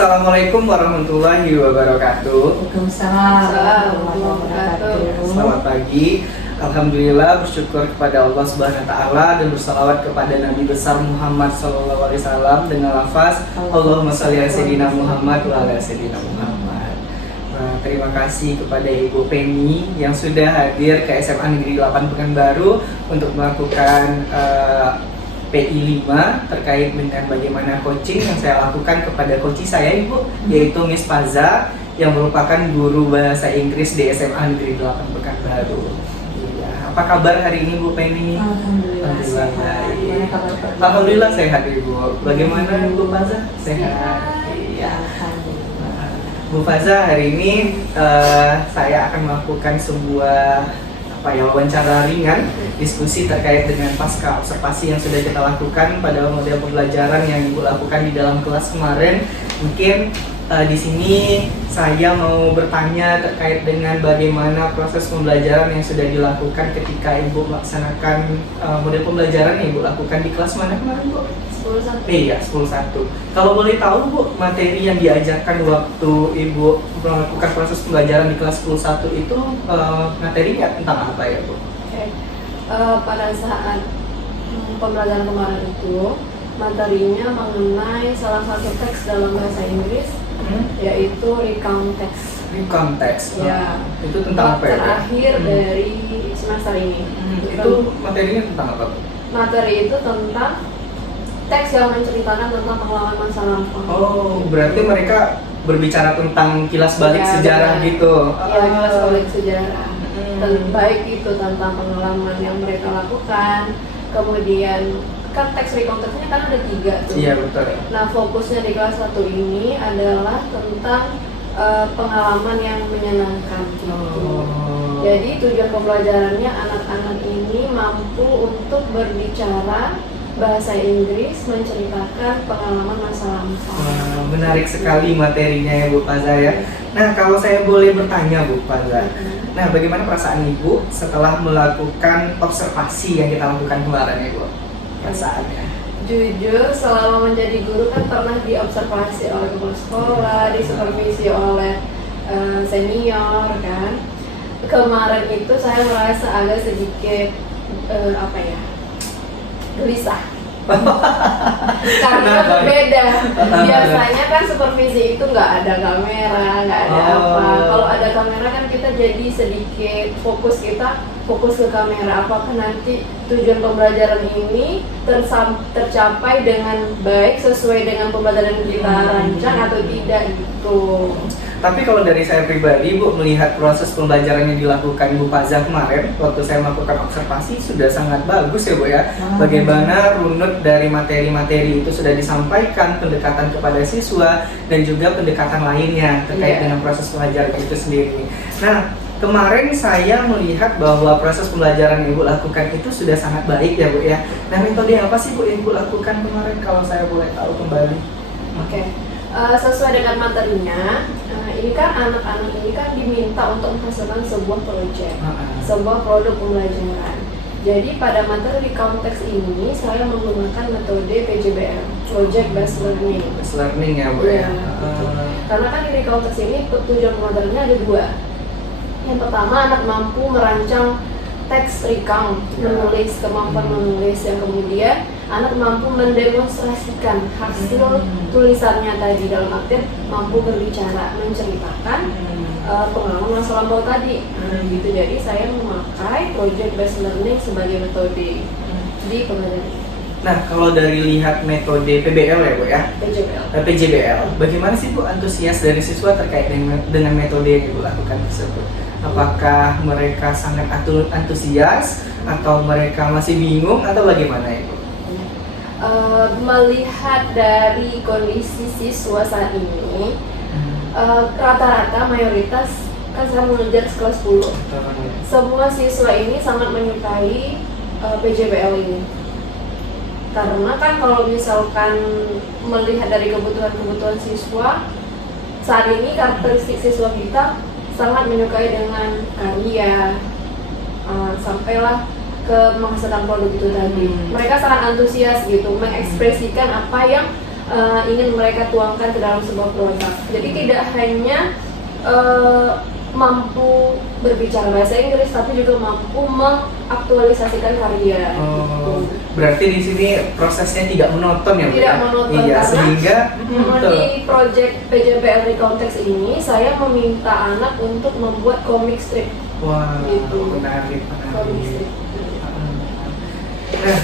Assalamualaikum warahmatullahi wabarakatuh. Waalaikumsalam warahmatullahi wabarakatuh. Selamat pagi. Alhamdulillah, bersyukur kepada Allah Subhanahu wa taala dan bersalawat kepada Nabi besar Muhammad sallallahu alaihi wasallam dengan lafaz Allahumma shalli ala sayyidina Muhammad wa ala sayyidina Muhammad. Terima kasih kepada Ibu Penny yang sudah hadir ke SMA Negeri 8 Pekanbaru untuk melakukan PI 5 terkait dengan bagaimana coaching yang saya lakukan kepada coach saya Ibu, yaitu Miss Faza yang merupakan guru bahasa Inggris di SMA Negeri 8 Pekanbaru. Apa kabar hari ini Bu Penny? Alhamdulillah sehat. Baik. Alhamdulillah sehat Ibu. Bagaimana Bu Faza? Sehat. Iya. Bu Faza, hari ini saya akan melakukan sebuah wawancara ringan, diskusi terkait dengan pasca observasi yang sudah kita lakukan pada model pembelajaran yang Ibu lakukan di dalam kelas kemarin. Mungkin di sini saya mau bertanya terkait dengan bagaimana proses pembelajaran yang sudah dilakukan ketika Ibu melaksanakan model pembelajaran yang Ibu lakukan di kelas mana kemarin Bu? 10-1. Iya, 10-1. Kalau boleh tahu Bu, materi yang diajarkan waktu Ibu melakukan proses pembelajaran di kelas 10-1 itu materinya tentang apa ya Bu? Oke. Pada saat pembelajaran kemarin itu materinya mengenai salah satu teks dalam bahasa Inggris, yaitu recount text. Recount text. Ya. Itu tentang apa ya? Terakhir dari semester ini. Itu materinya tentang apa Bu? Materi itu tentang teks yang menceritakan tentang pengalaman masa lampau. Oh, berarti mereka berbicara tentang kilas balik Ya, sejarah benar. gitu. Ya, kilas balik sejarah. Dan baik itu tentang pengalaman yang mereka lakukan, kemudian kan teks recount text-nya kan ada 3 tuh. Iya betul. Nah, fokusnya di kelas 1 ini adalah tentang pengalaman yang menyenangkan gitu. Oh. Jadi tujuan pembelajarannya anak-anak ini mampu untuk berbicara bahasa Inggris menceritakan pengalaman masa lampau. Wah, menarik sekali materinya ya Bu Faza ya. Nah, kalau saya boleh bertanya Bu Faza, nah bagaimana perasaan Ibu setelah melakukan observasi yang kita lakukan kemarin ya Bu? Perasaannya? Jujur, selama menjadi guru kan pernah diobservasi oleh kepala sekolah, disupervisi oleh senior kan. Kemarin itu saya merasa agak sedikit gelisah. Karena berbeda. Biasanya kan supervisi itu nggak ada kamera, nggak ada apa. Kalau ada kamera kan kita jadi sedikit fokus ke kamera. Apakah nanti tujuan pembelajaran ini tercapai dengan baik sesuai dengan pembelajaran yang kita rancang atau tidak gitu. Tapi kalau dari saya pribadi, Bu, melihat proses pembelajaran yang dilakukan Bu Faza kemarin, waktu saya melakukan observasi sudah sangat bagus ya Bu ya. Bagaimana runut dari materi-materi itu sudah disampaikan, pendekatan kepada siswa, dan juga pendekatan lainnya terkait dengan proses pembelajaran itu sendiri. Nah, kemarin saya melihat bahwa proses pembelajaran yang Ibu lakukan itu sudah sangat baik ya Bu ya. Nah, metode apa sih Bu yang Ibu lakukan kemarin kalau saya boleh tahu kembali? Oke. Sesuai dengan materinya, ini kan anak-anak ini kan diminta untuk menghasilkan sebuah proyek, sebuah produk pembelajaran. Jadi pada materi konteks ini saya menggunakan metode PJBL, Project Based Learning. Based Learning ya Bu ya. Karena kan di konteks ini tujuan pembelajarannya ada 2. Yang pertama, anak mampu merancang teks recount, menulis, kemampuan menulis. Yang kemudian anak mampu mendemonstrasikan hasil tulisannya tadi, dalam artian mampu berbicara, menceritakan pengalaman masa lampau tadi. Gitu. Jadi saya memakai project based learning sebagai metode di pembelajaran. Nah, kalau dari lihat metode PBL ya Bu ya, PJBL, bagaimana sih Bu antusias dari siswa terkait dengan metode yang Ibu lakukan tersebut? Apakah mereka sangat antusias atau mereka masih bingung atau bagaimana Ibu? Melihat dari kondisi siswa saat ini, rata-rata mayoritas kan saya mengejar kelas 10. Semua siswa ini sangat menyukai PJBL ini. Karena kan kalau misalkan melihat dari kebutuhan siswa, saat ini karakteristik siswa kita sangat menyukai dengan karya, sampailah ke menghasilkan produk itu tadi. Mereka sangat antusias gitu, mengekspresikan apa yang ingin mereka tuangkan ke dalam sebuah produk. Jadi tidak hanya mampu berbicara bahasa Inggris, tapi juga mampu mengaktualisasikan karya. Oh, berarti di sini prosesnya tidak monoton ya Bu? Tidak monoton, Iya, karena sehingga di project PJBL Recontext ini saya meminta anak untuk membuat komik strip. wah, Gitu. menarik. Komik strip. Nah,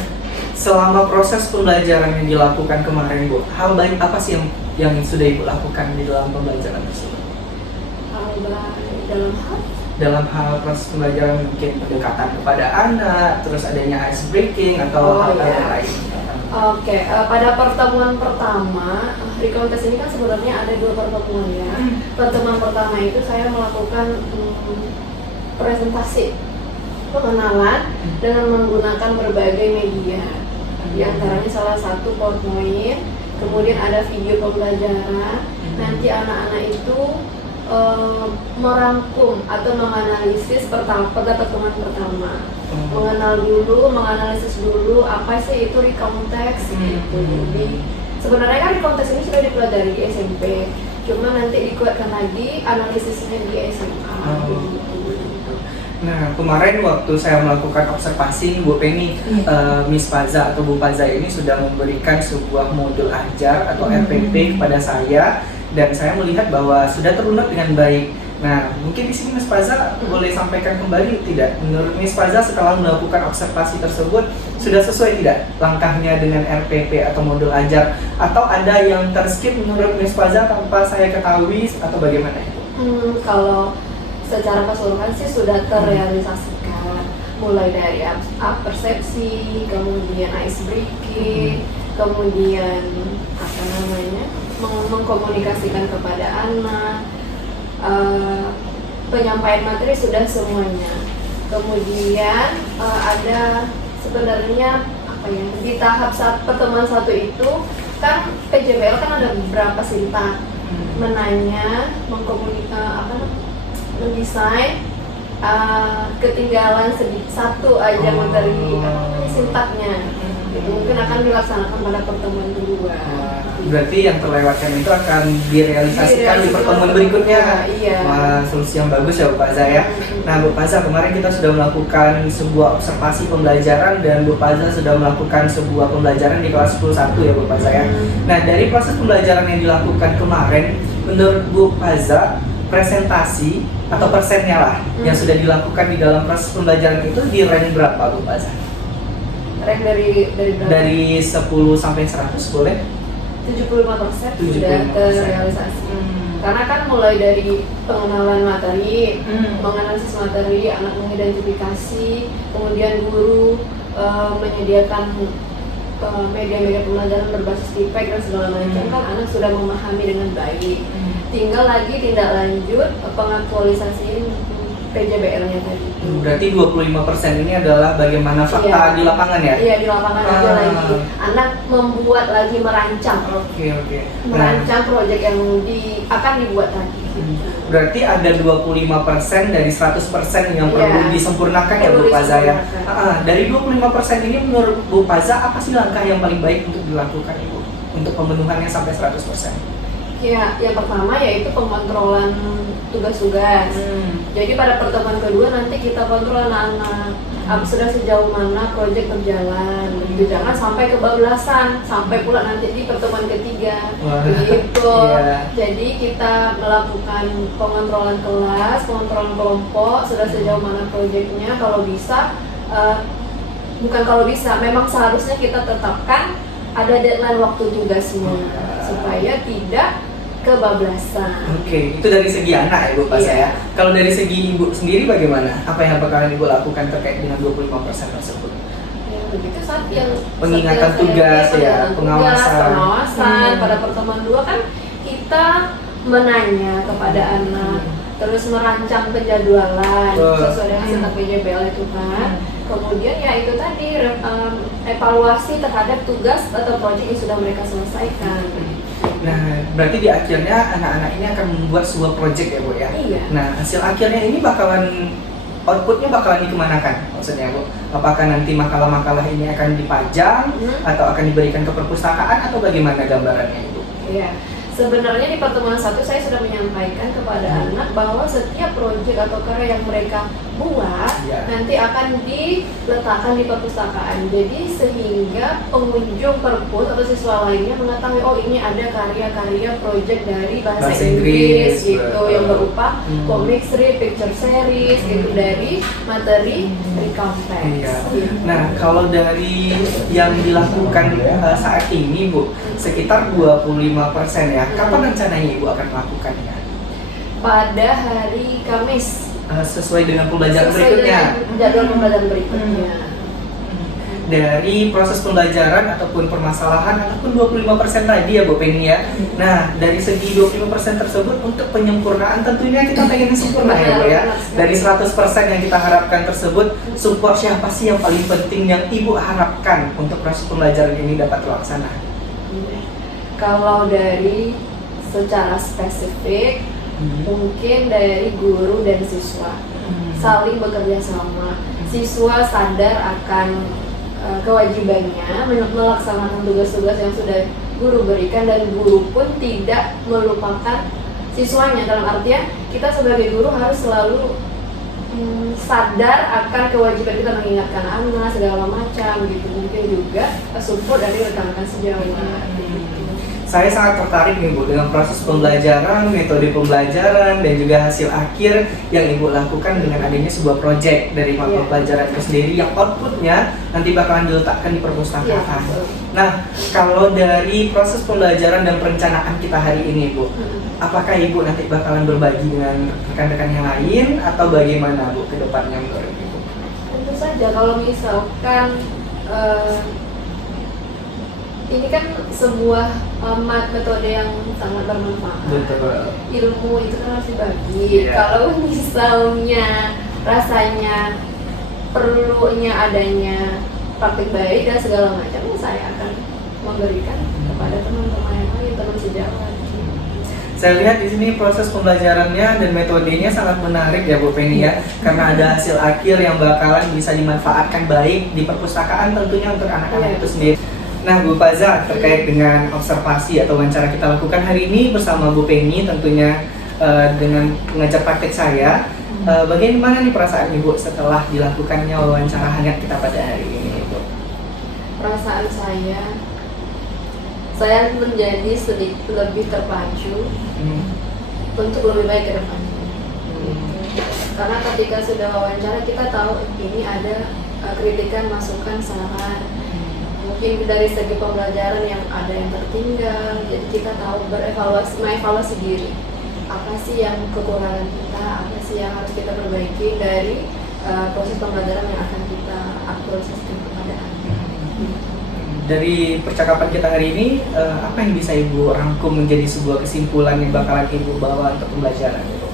selama proses pembelajaran yang dilakukan kemarin Bu, hal baik apa sih yang sudah Ibu lakukan di dalam pembelajaran tersebut? Dalam hal proses pembelajaran mungkin pendekatan kepada anak, terus adanya ice breaking atau hal yang lain. Oke, pada pertemuan pertama, Recontext ini kan sebenarnya ada 2 pertemuan ya. Pertemuan pertama itu saya melakukan presentasi pengenalan dengan menggunakan berbagai media. Di antaranya salah satu PowerPoint, kemudian ada video pembelajaran. Nanti anak-anak itu merangkum atau menganalisis pada pertemuan pertama, menganalisis dulu apa sih itu Recontext gitu. Jadi sebenarnya kan Recontext ini sudah dipelajari di SMP, cuma nanti dikuatkan lagi analisisnya di SMA. Nah, kemarin waktu saya melakukan observasi Bu Penny, Miss Paza atau Bu Paza ini sudah memberikan sebuah modul ajar atau RPP kepada saya, dan saya melihat bahwa sudah terunut dengan baik. Nah, mungkin di sini Miss Paza boleh sampaikan kembali tidak? Menurut Miss Paza setelah melakukan observasi tersebut sudah sesuai tidak langkahnya dengan RPP atau modul ajar, atau ada yang terskip menurut Miss Paza tanpa saya ketahui atau bagaimana itu? Kalau secara keseluruhan sih sudah terrealisasikan, mulai dari persepsi, kemudian ice breaking, kemudian mengkomunikasikan kepada anak, penyampaian materi sudah semuanya. Kemudian ada sebenarnya di tahap pertemuan 1 itu kan PJBL kan ada beberapa sintak, menanya, mendesain, ketinggalan satu aja materi sintaknya. Itu mungkin akan dilaksanakan pada pertemuan kedua. Berarti yang terlewatkan itu akan direalisasikan di pertemuan berikutnya. Iya. Wah, solusi yang bagus ya Bu Paza ya. Nah Bu Paza, kemarin kita sudah melakukan sebuah observasi pembelajaran dan Bu Paza sudah melakukan sebuah pembelajaran di kelas 10-1 ya Bu Paza ya. Nah, dari proses pembelajaran yang dilakukan kemarin, menurut Bu Paza, presentasi atau persennya lah yang sudah dilakukan di dalam proses pembelajaran itu di rank berapa Bu Paza? Rank dari berapa? Dari 10 sampai 100 boleh? 75% sudah terrealisasi. Karena kan mulai dari pengenalan materi, menganalisis materi, anak mengidentifikasi, kemudian guru menyediakan media-media pembelajaran berbasis feedback dan segala macam, kan anak sudah memahami dengan baik. Tinggal lagi tindak lanjut pengaktualisasiin PJBL-nya tadi. Berarti 25% ini adalah bagaimana fakta di lapangan ya? Iya, di lapangan aja lagi. Anak membuat lagi, merancang. Oke. Merancang proyek yang akan dibuat tadi. Berarti ada 25% dari 100% yang perlu disempurnakan ya Bu Paza ya? Dari 25% ini menurut Bu Paza apa sih langkah yang paling baik untuk dilakukan Ibu? Untuk pemenuhannya sampai 100%? Ya, yang pertama yaitu pengontrolan tugas-tugas. Jadi pada pertemuan kedua nanti kita kontrol anak-anak sudah sejauh mana proyek berjalan. Jangan sampai kebablasan, sampai pula nanti di pertemuan ketiga. Begitu. Jadi kita melakukan pengontrolan kelas, pengontrolan kelompok, sudah sejauh mana proyeknya. Kalau bisa, bukan kalau bisa, memang seharusnya kita tetapkan ada deadline waktu tugasnya supaya tidak kebablasan. Oke, itu dari segi anak ya Bu Paza ya. Kalau dari segi Ibu sendiri bagaimana? Apa yang bakalan Ibu lakukan terkait dengan 25% tersebut? Ya, begitu saat yang pengingatan tugas ya, pengawasan. Pada pertemuan 2 kan kita menanya kepada anak, terus merancang penjadwalan sesuai dengan sintak PJBL itu kan. Kemudian ya itu tadi evaluasi terhadap tugas atau proyek yang sudah mereka selesaikan. Nah, berarti di akhirnya anak-anak ini akan membuat sebuah proyek ya Bu ya? Iya. Nah, hasil akhirnya ini bakalan outputnya bakalan dikemanakan maksudnya Bu? Apakah nanti makalah-makalah ini akan dipajang atau akan diberikan ke perpustakaan atau bagaimana gambarannya Ibu? Iya. Sebenarnya di pertemuan 1 saya sudah menyampaikan kepada anak bahwa setiap proyek atau karya yang mereka buat nanti akan diletakkan di perpustakaan. Jadi sehingga pengunjung perpus atau siswa lainnya mengetahui oh ini ada karya-karya proyek dari bahasa Inggris gitu yang berupa komik strip, picture series gitu dari materi Recompact. Gitu. Nah, kalau dari yang dilakukan saat ini Bu, sekitar 25% ya. Kapan rencananya Ibu akan melakukannya? Pada hari Kamis. Sesuai dengan pembelajaran berikutnya. Jadwal pembelajaran berikutnya. Dari proses pembelajaran ataupun permasalahan ataupun 25% tadi ya Bu Penny ya. Nah, dari segi 25% tersebut untuk penyempurnaan tentunya kita pengen sempurna ya Bu ya. Dari 100% yang kita harapkan tersebut, support siapa sih yang paling penting yang Ibu harapkan untuk proses pembelajaran ini dapat terlaksana? Kalau dari secara spesifik, mungkin dari guru dan siswa saling bekerja sama. Siswa sadar akan kewajibannya melaksanakan tugas-tugas yang sudah guru berikan dan guru pun tidak melupakan siswanya. Dalam artian kita sebagai guru harus selalu sadar akan kewajiban kita mengingatkan anak segala macam gitu. Mungkin juga support dari rekan-rekan sejawat. Saya sangat tertarik nih Bu dengan proses pembelajaran, metode pembelajaran dan juga hasil akhir yang Ibu lakukan dengan adanya sebuah proyek dari mata pelajaran itu sendiri yang outputnya nanti bakalan diletakkan di perpustakaan. Nah, kalau dari proses pembelajaran dan perencanaan kita hari ini Bu, apakah Ibu nanti bakalan berbagi dengan rekan-rekan yang lain atau bagaimana Bu ke depannya menurut Ibu? Tentu saja kalau misalkan ini kan sebuah metode yang sangat bermanfaat. Betul. Ilmu itu kan harus dibagi. Kalau misalnya rasanya perlunya adanya praktik baik dan segala macam, saya akan memberikan kepada teman-teman yang lain, teman sejawat. Saya lihat di sini proses pembelajarannya dan metodenya sangat menarik ya Bu Penny ya, karena ada hasil akhir yang bakalan bisa dimanfaatkan baik di perpustakaan tentunya untuk anak-anak itu sendiri. Nah Bu Faza, terkait dengan observasi atau wawancara kita lakukan hari ini bersama Bu Penny tentunya dengan pengajar praktek saya, bagaimana nih perasaan Ibu setelah dilakukannya wawancara hangat kita pada hari ini Ibu? Perasaan saya menjadi sedikit lebih terpacu untuk lebih baik ke depannya. Karena ketika sudah wawancara kita tahu ini ada kritikan, masukan, saran. Mungkin dari segi pembelajaran yang ada yang tertinggal, jadi kita tahu mengevaluasi diri. Apa sih yang kekurangan kita, apa sih yang harus kita perbaiki dari proses pembelajaran yang akan kita aktualisasikan kepada anak. Dari percakapan kita hari ini, apa yang bisa Ibu rangkum menjadi sebuah kesimpulan yang bakalan Ibu bawa untuk pembelajaran itu?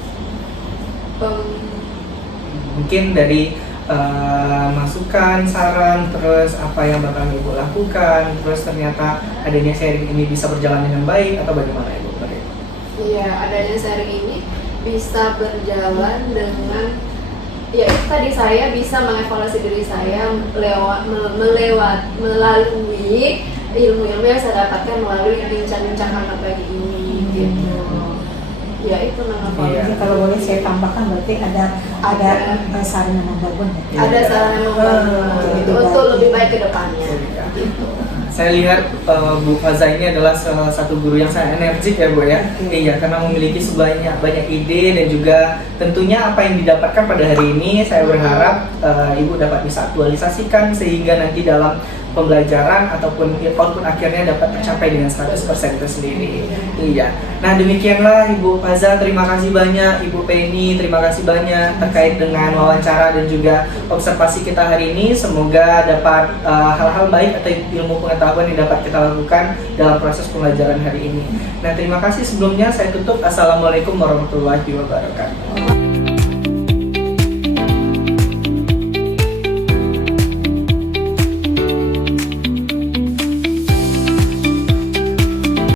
Mungkin dari masukan, saran, terus apa yang bakal Ibu lakukan, terus ternyata adanya sharing ini bisa berjalan dengan baik atau bagaimana Ibu? Iya, adanya sharing ini bisa berjalan dengan ya itu tadi saya bisa mengevaluasi diri saya melalui ilmu-ilmu yang saya dapatkan melalui bincang-bincang anak pagi ini gitu. Ya itu namanya. Jadi kalau boleh saya tambahkan berarti ada saran yang membangun. Ada saran yang membangun untuk lebih baik ke depannya. Gitu. Saya lihat Bu Faza ini adalah salah satu guru yang sangat energik ya Bu ya. Iya, karena memiliki banyak ide dan juga tentunya apa yang didapatkan pada hari ini saya berharap Ibu dapat bisa aktualisasikan sehingga nanti dalam pembelajaran ataupun output akhirnya dapat tercapai dengan 100% itu sendiri. Iya. Nah demikianlah Ibu Faza, terima kasih banyak. Ibu Penny, terima kasih banyak terkait dengan wawancara dan juga observasi kita hari ini. Semoga dapat hal-hal baik atau ilmu pengetahuan yang dapat kita lakukan dalam proses pembelajaran hari ini. Nah terima kasih sebelumnya, saya tutup. Assalamualaikum warahmatullahi wabarakatuh.